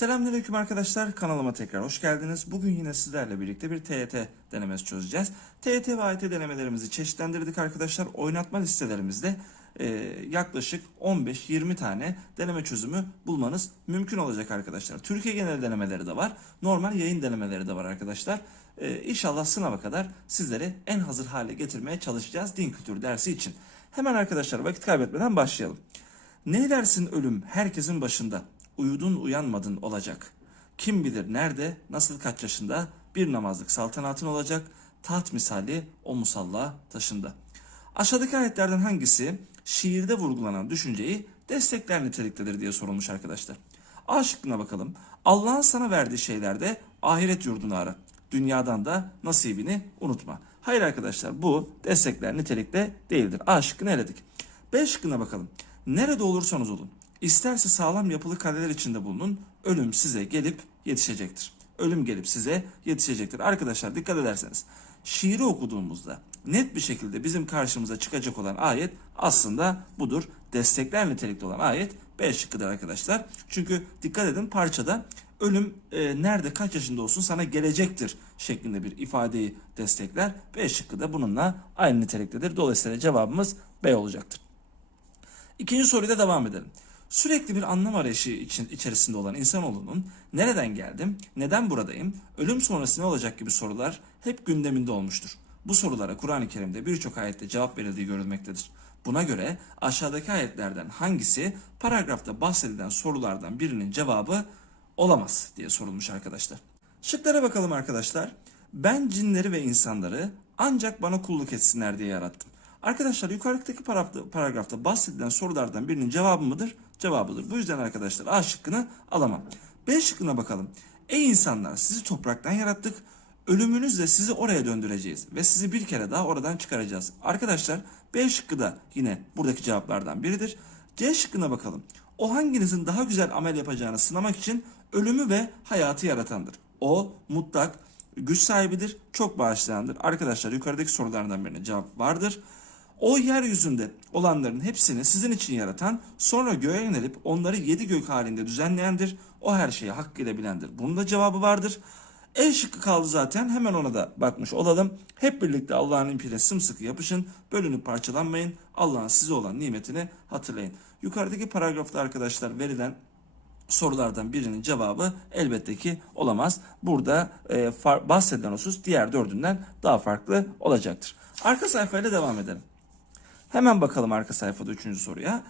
Selamünaleyküm arkadaşlar. Kanalıma tekrar hoş geldiniz. Bugün yine sizlerle birlikte bir TYT denemesi çözeceğiz. TYT ve AYT denemelerimizi çeşitlendirdik arkadaşlar. Oynatma listelerimizde e, yaklaşık 15-20 tane deneme çözümü bulmanız mümkün olacak arkadaşlar. Türkiye genel denemeleri de var. Normal yayın denemeleri de var arkadaşlar. E, inşallah sınava kadar sizleri en hazır hale getirmeye çalışacağız din kültürü dersi için. Hemen arkadaşlar vakit kaybetmeden başlayalım. Ne dersin ölüm herkesin başında. Uyudun uyanmadın olacak. Kim bilir nerede, nasıl kaç yaşında bir namazlık saltanatın olacak. Taht misali o musalla taşında. Aşağıdaki ayetlerden hangisi şiirde vurgulanan düşünceyi destekler niteliktedir diye sorulmuş arkadaşlar. A şıkkına bakalım. Allah'ın sana verdiği şeylerde ahiret yurdunu ara. Dünyadan da nasibini unutma. Hayır arkadaşlar bu destekler nitelikte değildir. A şıkkını eledik. B şıkkına bakalım. Nerede olursanız olun. İsterse sağlam yapılı kaleler içinde bulunun. Ölüm size gelip yetişecektir. Ölüm gelip size yetişecektir. Arkadaşlar dikkat ederseniz şiiri okuduğumuzda net bir şekilde bizim karşımıza çıkacak olan ayet aslında budur. Destekler nitelikli olan ayet B şıkkıdır arkadaşlar. Çünkü dikkat edin parçada ölüm e, nerede kaç yaşında olsun sana gelecektir şeklinde bir ifadeyi destekler. B şıkkı da bununla aynı niteliktedir. Dolayısıyla cevabımız B olacaktır. İkinci soruyla devam edelim. Sürekli bir anlam arayışı için, içerisinde olan insanoğlunun nereden geldim, neden buradayım, ölüm sonrası ne olacak gibi sorular hep gündeminde olmuştur. Bu sorulara Kur'an-ı Kerim'de birçok ayette cevap verildiği görülmektedir. Buna göre aşağıdaki ayetlerden hangisi paragrafta bahsedilen sorulardan birinin cevabı olamaz diye sorulmuş arkadaşlar. Şıklara bakalım arkadaşlar. Ben cinleri ve insanları ancak bana kulluk etsinler diye yarattım. Arkadaşlar yukarıdaki paragrafta, bahsedilen sorulardan birinin cevabı mıdır? Cevabıdır. Bu yüzden arkadaşlar A şıkkını alamam. B şıkkına bakalım. Ey insanlar sizi topraktan yarattık. Ölümünüzle sizi oraya döndüreceğiz ve sizi bir kere daha oradan çıkaracağız. Arkadaşlar B şıkkı da yine buradaki cevaplardan biridir. C şıkkına bakalım. O hanginizin daha güzel amel yapacağını sınamak için ölümü ve hayatı yaratandır. O mutlak güç sahibidir, çok bağışlayandır. Arkadaşlar yukarıdaki sorulardan birine cevap vardır. O yeryüzünde olanların hepsini sizin için yaratan, sonra göğe yönelip onları yedi gök halinde düzenleyendir. O her şeyi hakkıyla bilendir. Bunun da cevabı vardır. E şıkkı kaldı zaten. Hemen ona da bakmış olalım. Hep birlikte Allah'ın ipine sımsıkı yapışın. Bölünüp parçalanmayın. Allah'ın size olan nimetini hatırlayın. Yukarıdaki paragrafta arkadaşlar verilen sorulardan birinin cevabı elbette ki olamaz. Burada e, bahsedilen husus diğer dördünden daha farklı olacaktır. Arka sayfayla devam edelim. Hemen bakalım arka sayfada üçüncü soruya.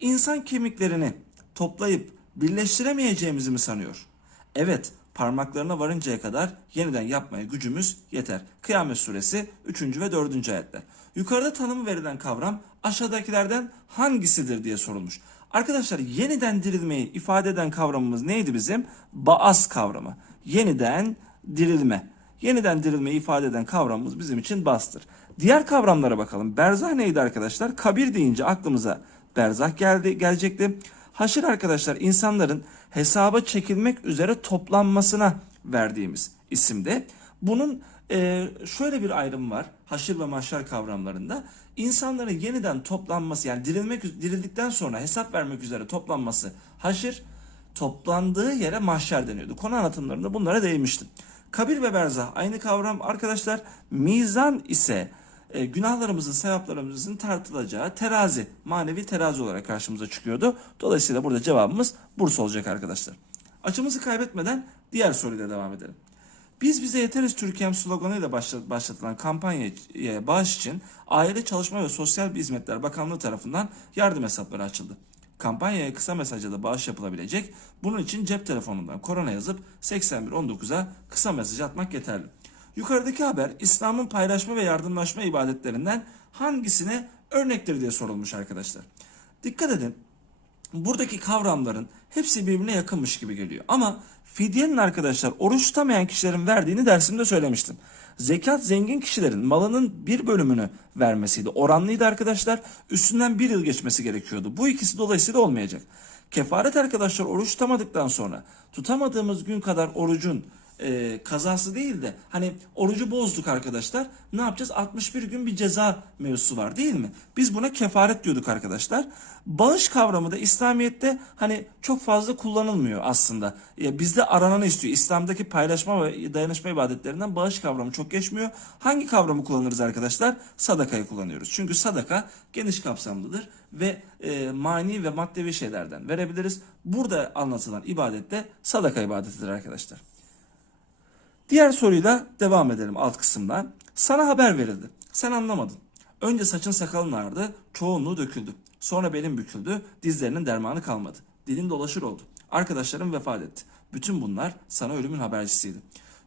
İnsan kemiklerini toplayıp birleştiremeyeceğimizi mi sanıyor? Evet, parmaklarına varıncaya kadar yeniden yapmaya gücümüz yeter. Kıyamet suresi 3. ve 4. ayetler. Yukarıda tanımı verilen kavram aşağıdakilerden hangisidir diye sorulmuş. Arkadaşlar yeniden dirilmeyi ifade eden kavramımız neydi bizim? Baas kavramı. Yeniden dirilme. Yeniden dirilmeyi ifade eden kavramımız bizim için bastır. Diğer kavramlara bakalım. Berzah neydi arkadaşlar? Kabir deyince aklımıza berzah geldi, gelecekti. Haşir arkadaşlar insanların hesaba çekilmek üzere toplanmasına verdiğimiz isimde. Bunun e, şöyle bir ayrım var haşir ve mahşer kavramlarında. İnsanların yeniden toplanması yani dirilmek dirildikten sonra hesap vermek üzere toplanması haşir, toplandığı yere mahşer deniyordu. Konu anlatımlarında bunlara değinmiştim. Kabir ve berzah aynı kavram arkadaşlar. Mizan ise e, günahlarımızın, sevaplarımızın tartılacağı terazi, manevi terazi olarak karşımıza çıkıyordu. Dolayısıyla burada cevabımız Bursa olacak arkadaşlar. Açımızı kaybetmeden diğer soruyla devam edelim. Biz bize yeteriz Türkiye'm sloganıyla başla- başlatılan kampanyaya bağış için Aile Çalışma ve Sosyal Hizmetler Bakanlığı tarafından yardım hesapları açıldı. Kampanyaya kısa mesajla da bağış yapılabilecek. Bunun için cep telefonundan korona yazıp 8119'a kısa mesaj atmak yeterli. Yukarıdaki haber İslam'ın paylaşma ve yardımlaşma ibadetlerinden hangisine örnektir diye sorulmuş arkadaşlar. Dikkat edin buradaki kavramların hepsi birbirine yakınmış gibi geliyor. Ama fidyenin arkadaşlar oruç tutamayan kişilerin verdiğini dersimde söylemiştim. Zekat zengin kişilerin malının bir bölümünü vermesiydi. Oranlıydı arkadaşlar. Üstünden bir yıl geçmesi gerekiyordu. Bu ikisi dolayısıyla olmayacak. Kefaret arkadaşlar oruç tutamadıktan sonra tutamadığımız gün kadar orucun e, kazası değil de hani orucu bozduk arkadaşlar. Ne yapacağız? 61 gün bir ceza mevzusu var değil mi? Biz buna kefaret diyorduk arkadaşlar. Bağış kavramı da İslamiyet'te hani çok fazla kullanılmıyor aslında. Ya bizde arananı istiyor. İslam'daki paylaşma ve dayanışma ibadetlerinden bağış kavramı çok geçmiyor. Hangi kavramı kullanırız arkadaşlar? Sadakayı kullanıyoruz. Çünkü sadaka geniş kapsamlıdır ve e, mani ve maddevi şeylerden verebiliriz. Burada anlatılan ibadette sadaka ibadetidir arkadaşlar. Diğer soruyla devam edelim alt kısımdan. Sana haber verildi. Sen anlamadın. Önce saçın sakalın ağrıdı, çoğunluğu döküldü. Sonra belin büküldü, dizlerinin dermanı kalmadı. Dilin dolaşır oldu. Arkadaşların vefat etti. Bütün bunlar sana ölümün habercisiydi.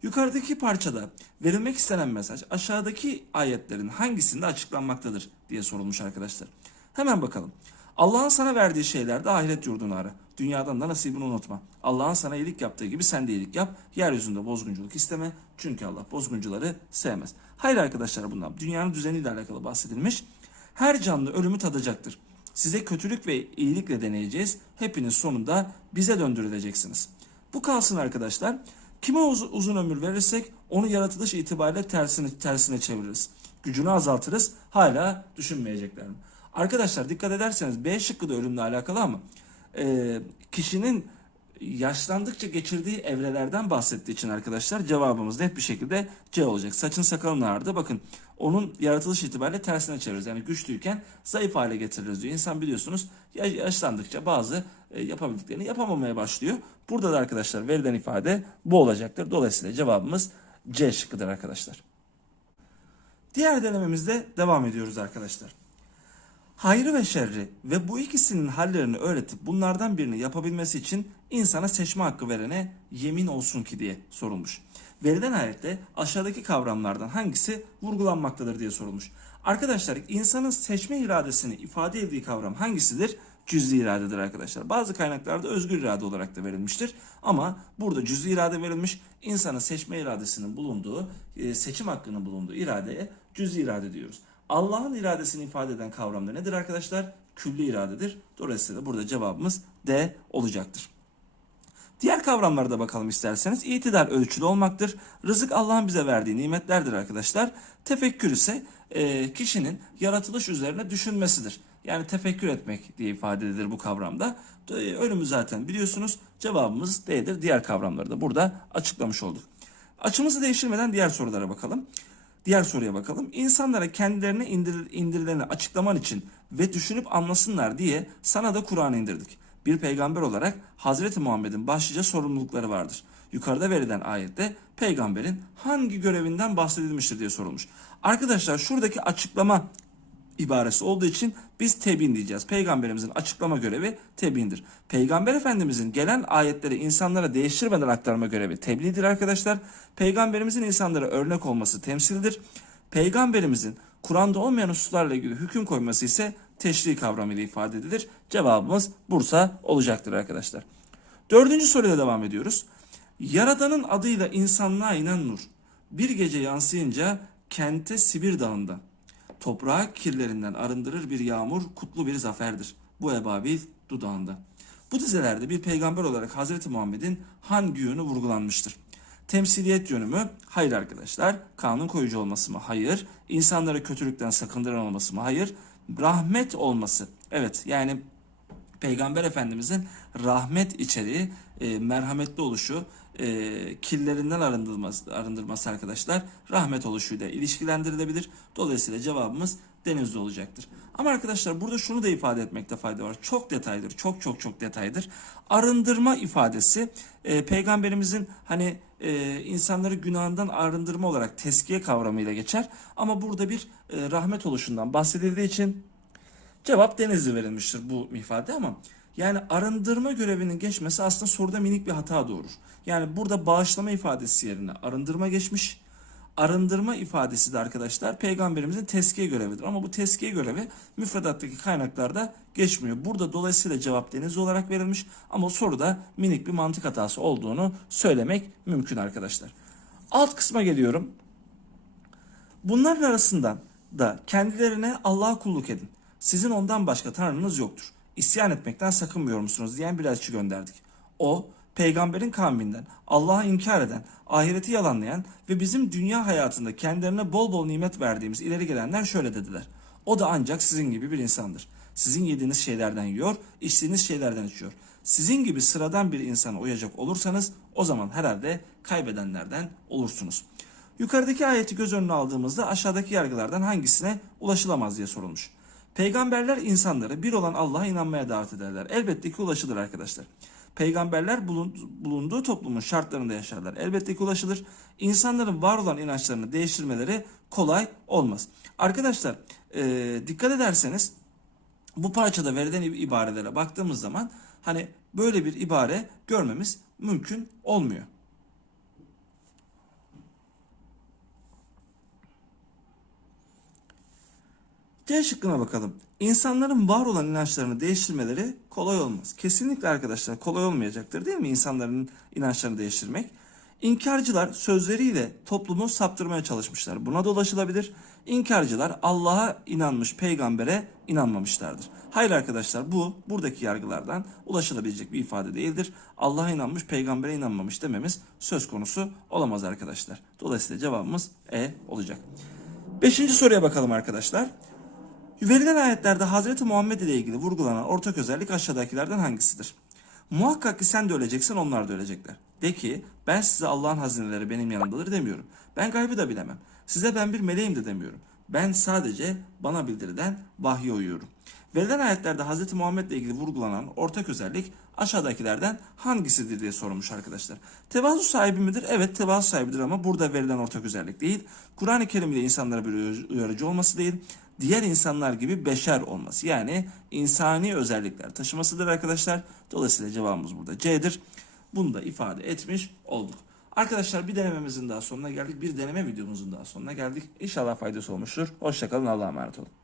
Yukarıdaki parçada verilmek istenen mesaj aşağıdaki ayetlerin hangisinde açıklanmaktadır diye sorulmuş arkadaşlar. Hemen bakalım. Allah'ın sana verdiği şeylerde ahiret yurdunu ara. Dünyadan da nasibini unutma. Allah'ın sana iyilik yaptığı gibi sen de iyilik yap. Yeryüzünde bozgunculuk isteme. Çünkü Allah bozguncuları sevmez. Hayır arkadaşlar bunlar dünyanın düzeniyle alakalı bahsedilmiş. Her canlı ölümü tadacaktır. Size kötülük ve iyilikle deneyeceğiz. Hepiniz sonunda bize döndürüleceksiniz. Bu kalsın arkadaşlar. Kime uz- uzun ömür verirsek onu yaratılış itibariyle tersine, tersine çeviririz. Gücünü azaltırız. Hala düşünmeyecekler? Arkadaşlar dikkat ederseniz B şıkkı da ölümle alakalı ama e, kişinin yaşlandıkça geçirdiği evrelerden bahsettiği için arkadaşlar cevabımız net bir şekilde C olacak. Saçın sakalın ağrıdı. Bakın onun yaratılış itibariyle tersine çeviririz. Yani güçlüyken zayıf hale getiririz diyor. İnsan biliyorsunuz ya- yaşlandıkça bazı e, yapabildiklerini yapamamaya başlıyor. Burada da arkadaşlar verilen ifade bu olacaktır. Dolayısıyla cevabımız C şıkkıdır arkadaşlar. Diğer denememizde devam ediyoruz arkadaşlar. Hayrı ve şerri ve bu ikisinin hallerini öğretip bunlardan birini yapabilmesi için insana seçme hakkı verene yemin olsun ki diye sorulmuş. Verilen ayette aşağıdaki kavramlardan hangisi vurgulanmaktadır diye sorulmuş. Arkadaşlar insanın seçme iradesini ifade ettiği kavram hangisidir? Cüz'i iradedir arkadaşlar. Bazı kaynaklarda özgür irade olarak da verilmiştir. Ama burada cüz'i irade verilmiş. İnsanın seçme iradesinin bulunduğu, e, seçim hakkının bulunduğu iradeye cüz'i irade diyoruz. Allah'ın iradesini ifade eden kavram nedir arkadaşlar? Külli iradedir. Dolayısıyla burada cevabımız D olacaktır. Diğer kavramlara da bakalım isterseniz. İtidal ölçülü olmaktır. Rızık Allah'ın bize verdiği nimetlerdir arkadaşlar. Tefekkür ise e, kişinin yaratılış üzerine düşünmesidir. Yani tefekkür etmek diye ifade edilir bu kavramda. E, Ölümü zaten biliyorsunuz. Cevabımız D'dir. Diğer kavramları da burada açıklamış olduk. Açımızı değiştirmeden diğer sorulara bakalım. Diğer soruya bakalım. İnsanlara kendilerine indir, indirileni açıklaman için ve düşünüp anlasınlar diye sana da Kur'an indirdik. Bir peygamber olarak Hazreti Muhammed'in başlıca sorumlulukları vardır. Yukarıda verilen ayette peygamberin hangi görevinden bahsedilmiştir diye sorulmuş. Arkadaşlar şuradaki açıklama ibaresi olduğu için biz tebin diyeceğiz. Peygamberimizin açıklama görevi tebindir. Peygamber Efendimizin gelen ayetleri insanlara değiştirmeden aktarma görevi tebliğdir arkadaşlar. Peygamberimizin insanlara örnek olması temsildir. Peygamberimizin Kur'an'da olmayan hususlarla ilgili hüküm koyması ise teşri kavramıyla ifade edilir. Cevabımız Bursa olacaktır arkadaşlar. Dördüncü soruyla devam ediyoruz. Yaradan'ın adıyla insanlığa inen nur bir gece yansıyınca kente Sibir dağında toprağı kirlerinden arındırır bir yağmur kutlu bir zaferdir. Bu ebabil dudağında. Bu dizelerde bir peygamber olarak Hazreti Muhammed'in hangi yönü vurgulanmıştır? Temsiliyet yönü mü? Hayır arkadaşlar. Kanun koyucu olması mı? Hayır. İnsanları kötülükten sakındıran olması mı? Hayır. Rahmet olması. Evet yani Peygamber Efendimizin rahmet içeriği, e, merhametli oluşu, e, kirlerinden arındırması, arındırması arkadaşlar rahmet oluşuyla ilişkilendirilebilir. Dolayısıyla cevabımız denizli olacaktır. Ama arkadaşlar burada şunu da ifade etmekte fayda var. Çok detaydır, çok çok çok detaydır. Arındırma ifadesi e, peygamberimizin hani e, insanları günahından arındırma olarak teskiye kavramıyla geçer. Ama burada bir e, rahmet oluşundan bahsedildiği için Cevap Denizli verilmiştir bu ifade ama yani arındırma görevinin geçmesi aslında soruda minik bir hata doğurur. Yani burada bağışlama ifadesi yerine arındırma geçmiş. Arındırma ifadesi de arkadaşlar peygamberimizin teskiye görevidir. Ama bu teskiye görevi müfredattaki kaynaklarda geçmiyor. Burada dolayısıyla cevap Denizli olarak verilmiş ama soruda minik bir mantık hatası olduğunu söylemek mümkün arkadaşlar. Alt kısma geliyorum. Bunların arasından da kendilerine Allah'a kulluk edin. Sizin ondan başka tanrınız yoktur. İsyan etmekten sakınmıyor musunuz diyen bir elçi gönderdik. O peygamberin kavminden, Allah'ı inkar eden, ahireti yalanlayan ve bizim dünya hayatında kendilerine bol bol nimet verdiğimiz ileri gelenler şöyle dediler. O da ancak sizin gibi bir insandır. Sizin yediğiniz şeylerden yiyor, içtiğiniz şeylerden içiyor. Sizin gibi sıradan bir insana uyacak olursanız o zaman herhalde kaybedenlerden olursunuz. Yukarıdaki ayeti göz önüne aldığımızda aşağıdaki yargılardan hangisine ulaşılamaz diye sorulmuş. Peygamberler insanları bir olan Allah'a inanmaya davet ederler. Elbette ki ulaşılır arkadaşlar. Peygamberler bulun- bulunduğu toplumun şartlarında yaşarlar. Elbette ki ulaşılır. İnsanların var olan inançlarını değiştirmeleri kolay olmaz. Arkadaşlar e, dikkat ederseniz bu parçada verilen ib- ibarelere baktığımız zaman hani böyle bir ibare görmemiz mümkün olmuyor. C şıkkına bakalım. İnsanların var olan inançlarını değiştirmeleri kolay olmaz. Kesinlikle arkadaşlar kolay olmayacaktır değil mi insanların inançlarını değiştirmek? İnkarcılar sözleriyle toplumu saptırmaya çalışmışlar. Buna da ulaşılabilir. İnkarcılar Allah'a inanmış peygambere inanmamışlardır. Hayır arkadaşlar bu buradaki yargılardan ulaşılabilecek bir ifade değildir. Allah'a inanmış peygambere inanmamış dememiz söz konusu olamaz arkadaşlar. Dolayısıyla cevabımız E olacak. Beşinci soruya bakalım arkadaşlar. Verilen ayetlerde Hazreti Muhammed ile ilgili vurgulanan ortak özellik aşağıdakilerden hangisidir? Muhakkak ki sen de öleceksin onlar da ölecekler. De ki ben size Allah'ın hazineleri benim yanımdadır demiyorum. Ben gaybı da bilemem. Size ben bir meleğim de demiyorum. Ben sadece bana bildirilen vahye uyuyorum. Verilen ayetlerde Hz. Muhammed ile ilgili vurgulanan ortak özellik aşağıdakilerden hangisidir diye sorulmuş arkadaşlar. Tevazu sahibi midir? Evet tevazu sahibidir ama burada verilen ortak özellik değil. Kur'an-ı Kerim ile insanlara bir uyarıcı olması değil. Diğer insanlar gibi beşer olması yani insani özellikler taşımasıdır arkadaşlar. Dolayısıyla cevabımız burada C'dir. Bunu da ifade etmiş olduk. Arkadaşlar bir denememizin daha sonuna geldik. Bir deneme videomuzun daha sonuna geldik. İnşallah faydası olmuştur. Hoşçakalın. Allah'a emanet olun.